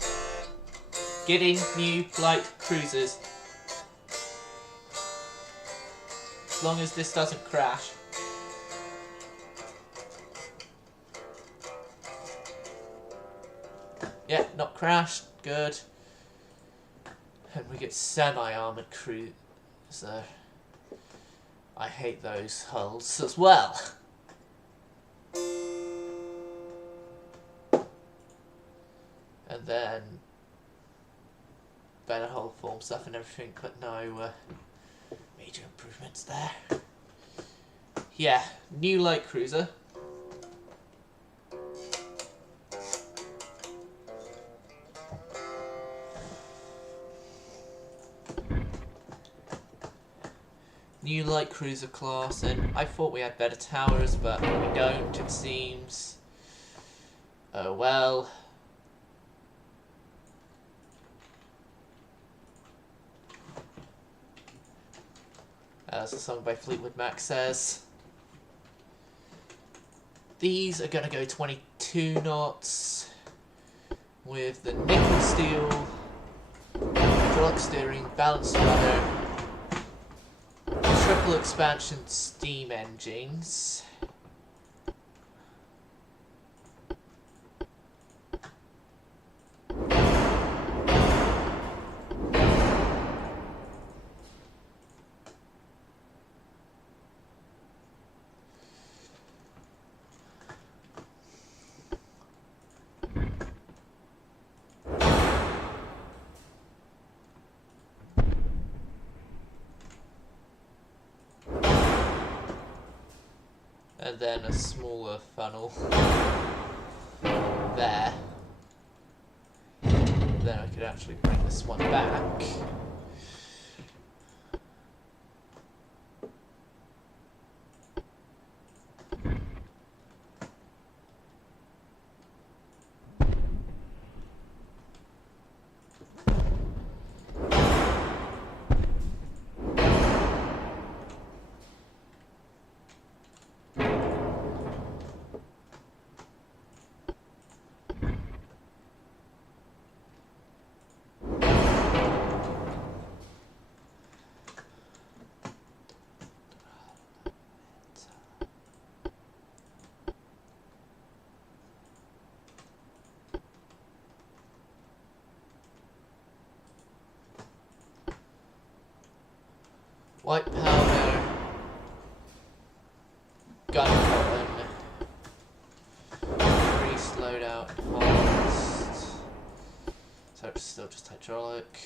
getting new light cruisers. As long as this doesn't crash. Yeah, not crashed. Good. And we get semi-armoured cruiser. I hate those hulls as well. And then better hull form stuff and everything, but no major improvements there. Yeah, new light cruiser. New light cruiser class, and I thought we had better towers, but we don't, it seems. Oh well. As a song by Fleetwood Mac says. These are going to go 22 knots with the nickel steel, hydraulic steering, balanced rudder, triple expansion steam engines. And then a smaller funnel there. Then I could actually bring this one back. White powder, gun cotton, increased loadout, enhanced, so it's still just hydraulic,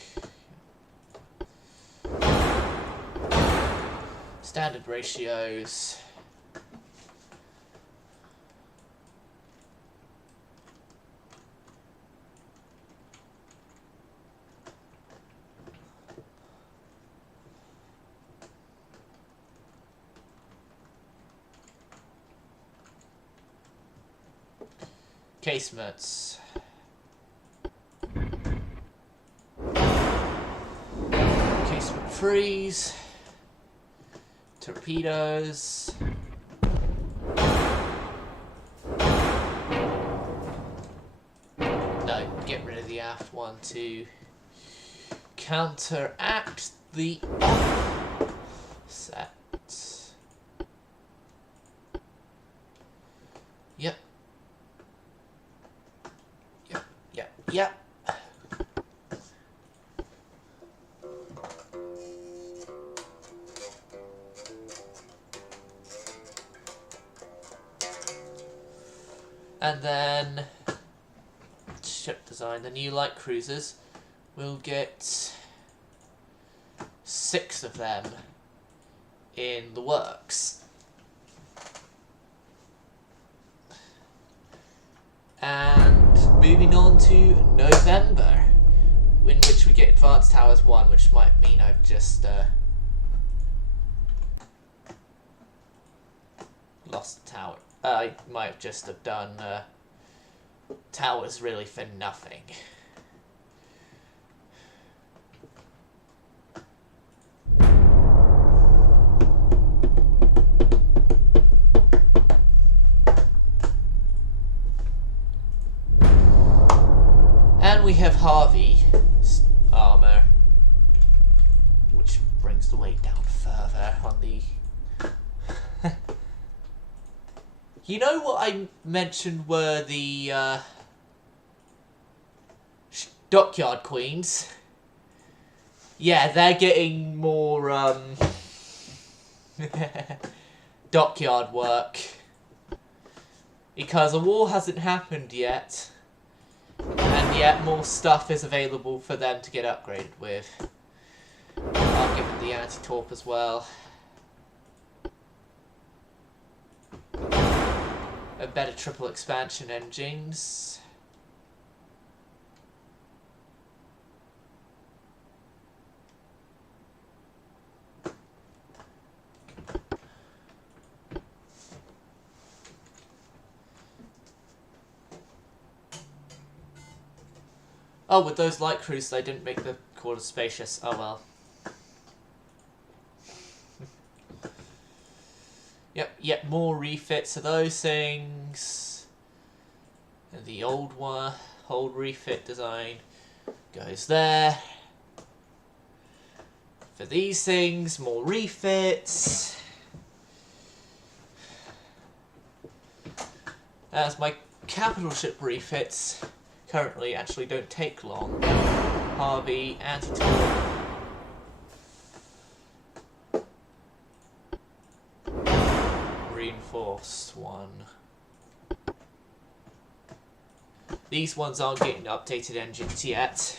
standard ratios, casemates. freeze, torpedoes. No, get rid of the aft one to counteract the offset. Yep. Yep, yep, yep. And then ship design, the new light cruisers, we'll get 6 of them in the works. And moving on to November, in which we get Advanced Towers 1, which might mean I've just lost the tower. I might just have done towers really for nothing. And we have Harvey armor, which brings the weight down further on the... You know what I mentioned were the dockyard queens? Yeah, they're getting more dockyard work. Because a war hasn't happened yet. And yet more stuff is available for them to get upgraded with. I'll give them the anti-torp as well. A better triple expansion engines. Oh, with those light cruisers, they didn't make the quarters spacious. Oh well. Yep, more refits of those things. And the old refit design goes there. For these things, more refits. As my capital ship refits currently actually don't take long. Harvey, anti-torp. Reinforced one. These ones aren't getting updated engines yet.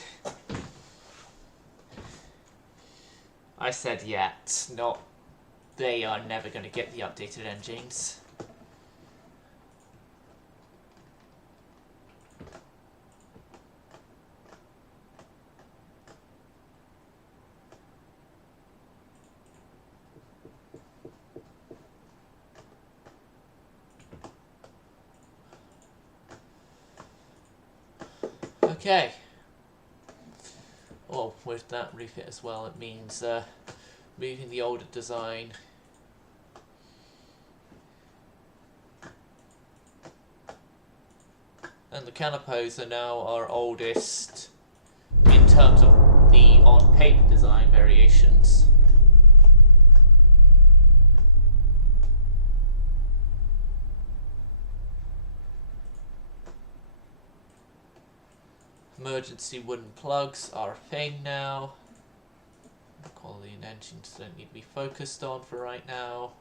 I said yet, not they are never going to get the updated engines. Okay. Well, with that refit as well, it means moving the older design. And the canopos are now our oldest in terms of the on-paper design variations. Emergency wooden plugs are a thing now. Quality and engines don't need to be focused on for right now.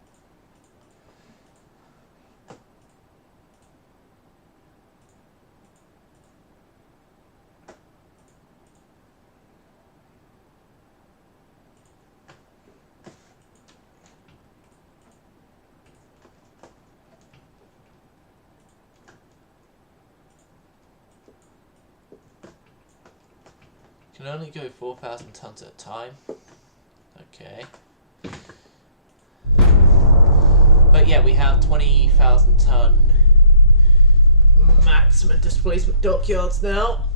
Can only go 4,000 tons at a time. Okay. But yeah, we have 20,000 ton maximum displacement dockyards now,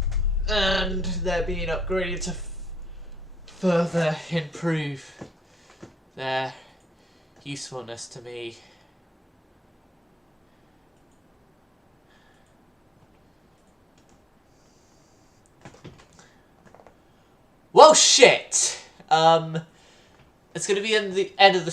and they're being upgraded to further improve their usefulness to me. Well, shit! It's gonna be in the end of the